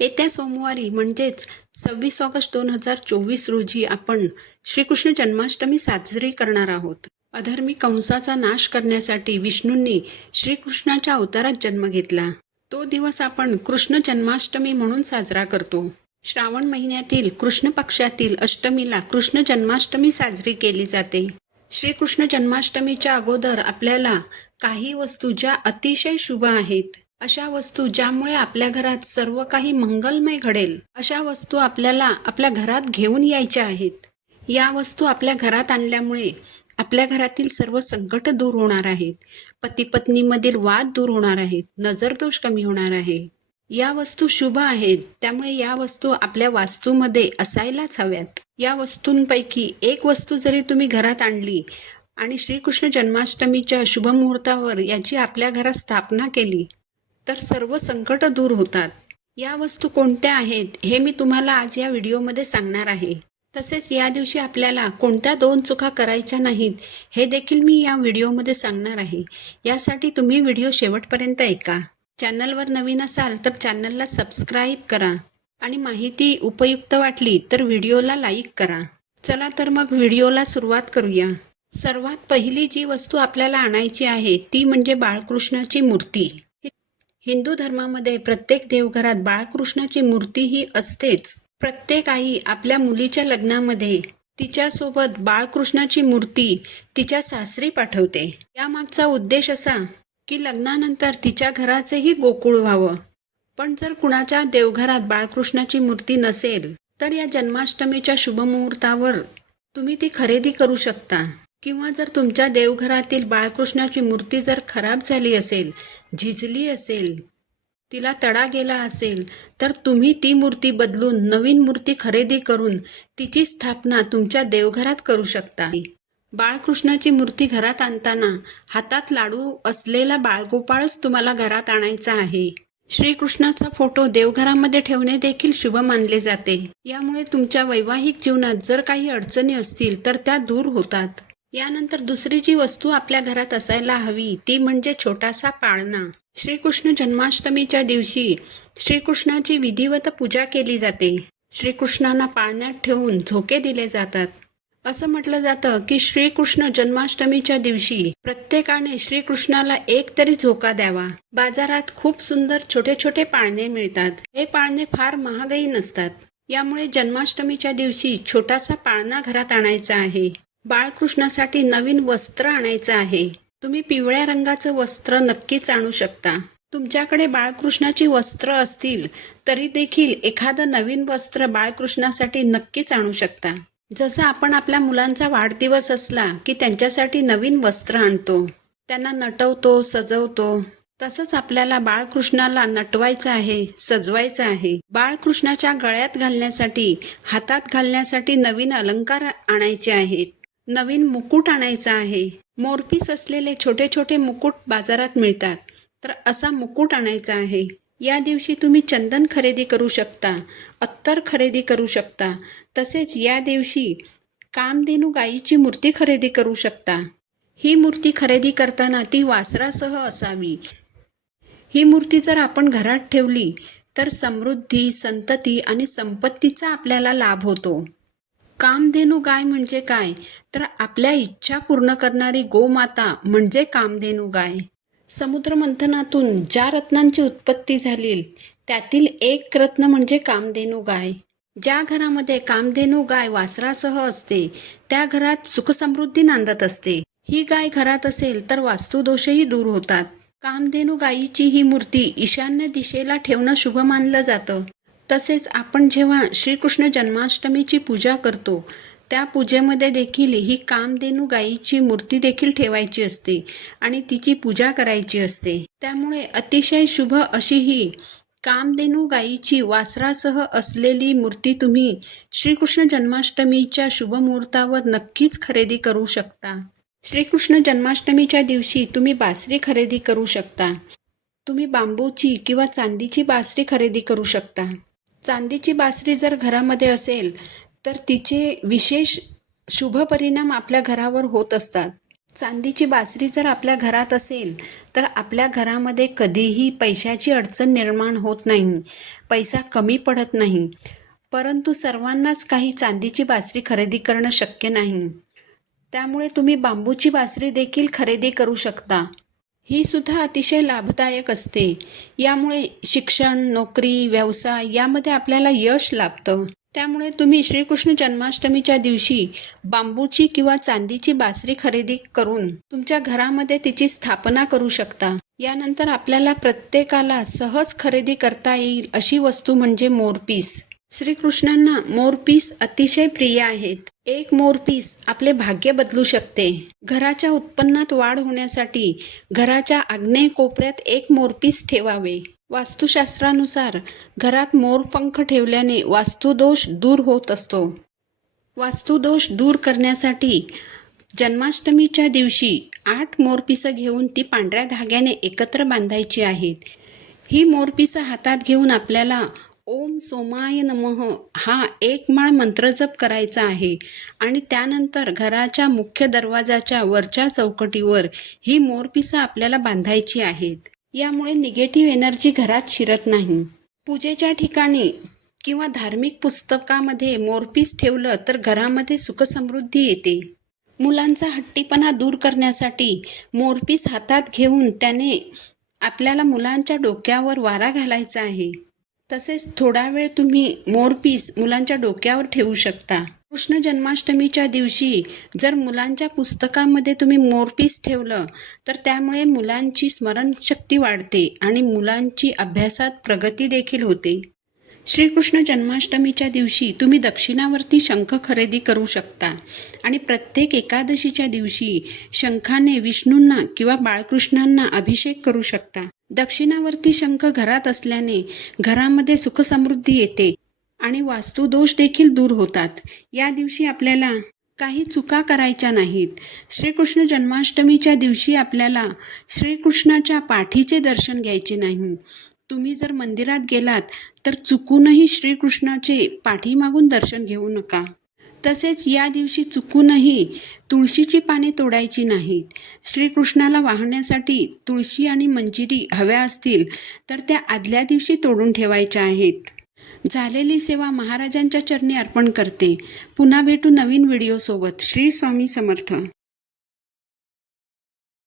येत्या सोमवारी म्हणजेच 26 ऑगस्ट 2024 रोजी आपण श्रीकृष्ण जन्माष्टमी साजरी करणार आहोत. अधर्मी कंसाचा नाश करण्यासाठी विष्णूंनी श्रीकृष्णाच्या अवतारात जन्म घेतला. तो दिवस आपण कृष्ण जन्माष्टमी म्हणून साजरा करतो. श्रावण महिन्यातील कृष्ण पक्षातील अष्टमीला कृष्ण जन्माष्टमी साजरी केली जाते. श्रीकृष्ण जन्माष्टमीच्या अगोदर आपल्याला काही वस्तू ज्या अतिशय शुभ आहेत, अशा वस्तू ज्यामुळे आपल्या घरात सर्व काही मंगलमय घडेल, अशा वस्तू आपल्याला आपल्या घरात घेऊन यायच्या आहेत. या वस्तू आपल्या घरात आणल्यामुळे आपल्या घरातील सर्व संकट दूर होणार आहेत. पती पत्नीमधील वाद दूर होणार आहेत. नजरदोष कमी होणार आहे. या वस्तू शुभ आहेत, त्यामुळे या वस्तू आपल्या वास्तूमध्ये असायलाच हव्यात. या वस्तूंपैकी एक वस्तू जरी तुम्ही घरात आणली आणि श्रीकृष्ण जन्माष्टमीच्या शुभ मुहूर्तावर याची आपल्या घरात स्थापना केली तर सर्व संकट दूर होतात. या वस्तू कोणत्या आहेत हे मी तुम्हाला आज या व्हिडिओमध्ये सांगणार आहे. तसेच या दिवशी आपल्याला कोणत्या 2 चुका करायच्या नाहीत हे देखील मी या व्हिडिओमध्ये सांगणार आहे. यासाठी तुम्ही व्हिडिओ शेवटपर्यंत ऐका. चॅनलवर नवीन असाल तर चॅनलला सबस्क्राईब करा आणि माहिती उपयुक्त वाटली तर व्हिडिओला लाईक करा. चला तर मग व्हिडिओला सुरुवात करूया. सर्वात पहिली जी वस्तू आपल्याला आणायची आहे ती म्हणजे बाळकृष्णाची मूर्ती. हिंदू धर्मामध्ये प्रत्येक देवघरात बाळकृष्णाची मूर्ती ही असतेच. प्रत्येक आई आपल्या मुलीच्या लग्नामध्ये तिच्यासोबत बाळकृष्णाची मूर्ती तिच्या सासरी पाठवते. यामागचा उद्देश असा की लग्नानंतर तिच्या घराचेही गोकुळ व्हावं. पण जर कुणाच्या देवघरात बाळकृष्णाची मूर्ती नसेल तर या जन्माष्टमीच्या शुभमुहूर्तावर तुम्ही ती खरेदी करू शकता. किंवा जर तुमच्या देवघरातील बाळकृष्णाची मूर्ती जर खराब झाली असेल, झिजली असेल, तिला तडा गेला असेल तर तुम्ही ती मूर्ती बदलून नवीन मूर्ती खरेदी करून तिची स्थापना तुमच्या देवघरात करू शकता. बाळकृष्णाची मूर्ती घरात आणताना हातात लाडू असलेला बाळगोपाळच तुम्हाला घरात आणायचा आहे. श्रीकृष्णाचा फोटो देवघरामध्ये ठेवणे देखील शुभ मानले जाते. यामुळे तुमच्या वैवाहिक जीवनात जर काही अडचणी असतील तर त्या दूर होतात. यानंतर दुसरी जी वस्तू आपल्या घरात असायला हवी ती म्हणजे छोटासा पाळणा. श्रीकृष्ण जन्माष्टमीच्या दिवशी श्रीकृष्णाची विधिवत पूजा केली जाते. श्रीकृष्णांना पाळण्यात ठेवून झोके दिले जातात. असं म्हटलं जातं की श्रीकृष्ण जन्माष्टमीच्या दिवशी प्रत्येकाने श्रीकृष्णाला एक तरी झोका द्यावा. बाजारात खूप सुंदर छोटे छोटे पाळणे मिळतात. हे पाळणे फार महागही नसतात. यामुळे जन्माष्टमीच्या दिवशी छोटासा पाळणा घरात आणायचा आहे. बाळकृष्णासाठी नवीन वस्त्र आणायचं आहे. तुम्ही पिवळ्या रंगाचं वस्त्र नक्कीच आणू शकता. तुमच्याकडे बाळकृष्णाची वस्त्र असतील तरी देखील एखादं नवीन वस्त्र बाळकृष्णासाठी नक्कीच आणू शकता. जसं आपण आपल्या मुलांचा वाढदिवस असला की त्यांच्यासाठी नवीन वस्त्र आणतो, त्यांना नटवतो, सजवतो, तसंच आपल्याला बाळकृष्णाला नटवायचं आहे, सजवायचं आहे. बाळकृष्णाच्या गळ्यात घालण्यासाठी, हातात घालण्यासाठी नवीन अलंकार आणायचे आहेत. नवीन मुकुट आणायचा आहे. मोरपीस असलेले छोटे छोटे मुकुट बाजारात मिळतात, तर असा मुकुट आणायचा आहे. या दिवशी तुम्ही चंदन खरेदी करू शकता, अत्तर खरेदी करू शकता. तसेच या दिवशी कामधेनू गायीची मूर्ती खरेदी करू शकता. ही मूर्ती खरेदी करताना ती वासरासह असावी. ही मूर्ती जर आपण घरात ठेवली तर समृद्धी, संतती आणि संपत्तीचा आपल्याला लाभ होतो. कामधेनू गाय म्हणजे काय तर आपल्या इच्छा पूर्ण करणारी गोमाता म्हणजे कामधेनू गाय. समुद्र मंथनातून ज्या रत्नांची उत्पत्ती झाली त्यातील एक रत्न म्हणजे कामधेनू गाय. ज्या घरामध्ये कामधेनू गाय वासरासह असते त्या घरात सुखसमृद्धी नांदत असते. ही गाय घरात असेल तर वास्तुदोषही दूर होतात. कामधेनू गायीची ही मूर्ती ईशान्य दिशेला ठेवणं शुभ मानलं जातं. तसेच आपण जेव्हा श्रीकृष्ण जन्माष्टमीची पूजा करतो त्या पूजेमध्ये देखील ही कामधेनू गायीची मूर्ती देखील ठेवायची असते आणि तिची पूजा करायची असते. त्यामुळे अतिशय शुभ अशी ही कामधेनू गायीची वासरासह असलेली मूर्ती तुम्ही श्रीकृष्ण जन्माष्टमीच्या शुभ मुहूर्तावर नक्कीच खरेदी करू शकता. श्रीकृष्ण जन्माष्टमीच्या दिवशी तुम्ही बासरी खरेदी करू शकता. तुम्ही बांबूची किंवा चांदीची बासरी खरेदी करू शकता. चांदीची बासरी जर घरामध्ये असेल तर तिचे विशेष शुभ परिणाम आपल्या घरावर होत असतात. चांदीची बासरी जर आपल्या घरात असेल तर आपल्या घरामध्ये कधीही पैशाची अडचण निर्माण होत नाही, पैसा कमी पडत नाही. परंतु सर्वांनाच काही चांदीची बासरी खरेदी करणं शक्य नाही. त्यामुळे तुम्ही बांबूची बासरी देखील खरेदी करू शकता. ही सुद्धा अतिशय लाभदायक असते. यामुळे शिक्षण, नोकरी, व्यवसाय यामध्ये आपल्याला यश लाभतं. त्यामुळे तुम्ही श्रीकृष्ण जन्माष्टमीच्या दिवशी बांबूची किंवा चांदीची बासरी खरेदी करून तुमच्या घरामध्ये तिची स्थापना करू शकता. यानंतर आपल्याला प्रत्येकाला सहज खरेदी करता येईल अशी वस्तू म्हणजे मोरपीस. श्रीकृष्णांना मोरपीस अतिशय प्रिय आहेत. एक मोरपीस आपले भाग्य बदलू शकते. घराच्या उत्पन्नात वाढ होण्यासाठी घराच्या आग्नेय कोपऱ्यात एक मोरपीस ठेवावे. वास्तुशास्त्रानुसार घरात मोरपंख ठेवल्याने वास्तुदोष दूर होत असतो. वास्तुदोष दूर करण्यासाठी जन्माष्टमीच्या दिवशी 8 मोरपिसं घेऊन ती पांढऱ्या धाग्याने एकत्र बांधायची आहेत. ही मोरपिसं हातात घेऊन आपल्याला ओम सोमाय नमः हा एक माळ मंत्र जप करायचा आहे आणि त्यानंतर घराच्या मुख्य दरवाजाच्या वरच्या चौकटीवर ही मोरपिसं आपल्याला बांधायची आहेत. यामुळे निगेटिव्ह एनर्जी घरात शिरत नाही. पूजेच्या ठिकाणी किंवा धार्मिक पुस्तकामध्ये मोरपीस ठेवलं तर घरामध्ये सुखसमृद्धी येते. मुलांचा हट्टीपणा दूर करण्यासाठी मोरपीस हातात घेऊन त्याने आपल्याला मुलांच्या डोक्यावर वारा घालायचा आहे. तसेच थोडा वेळ तुम्ही मोरपीस मुलांच्या डोक्यावर ठेवू शकता. कृष्ण जन्माष्टमीच्या दिवशी जर मुलांच्या पुस्तकामध्ये तुम्ही मोरपीस ठेवलं तर त्यामुळे मुलांची स्मरणशक्ती वाढते आणि मुलांची अभ्यासात प्रगती देखील होते. श्रीकृष्ण जन्माष्टमीच्या दिवशी तुम्ही दक्षिणावर्ती शंख खरेदी करू शकता आणि प्रत्येक एकादशीच्या दिवशी शंखाने विष्णूंना किंवा बाळकृष्णांना अभिषेक करू शकता. दक्षिणावर्ती शंख घरात असल्याने घरामध्ये सुखसमृद्धी येते आणि वास्तुदोष देखील दूर होतात. या दिवशी आपल्याला काही चुका करायच्या नाहीत. श्रीकृष्ण जन्माष्टमीच्या दिवशी आपल्याला श्रीकृष्णाच्या पाठीचे दर्शन घ्यायचे नाही. तुम्ही जर मंदिरात गेलात तर चुकूनही श्रीकृष्णाचे पाठीमागून दर्शन घेऊ नका. तसेच या दिवशी चुकूनही तुळशीची पाने तोडायची नाहीत. श्रीकृष्णाला वाहण्यासाठी तुळशी आणि मंजिरी हव्या असतील तर त्या आदल्या दिवशी तोडून ठेवायच्या आहेत. झालेली सेवा महाराजांच्या चरणी अर्पण करते. पुन्हा भेटू नवीन व्हिडिओसोबत. श्री स्वामी समर्थ.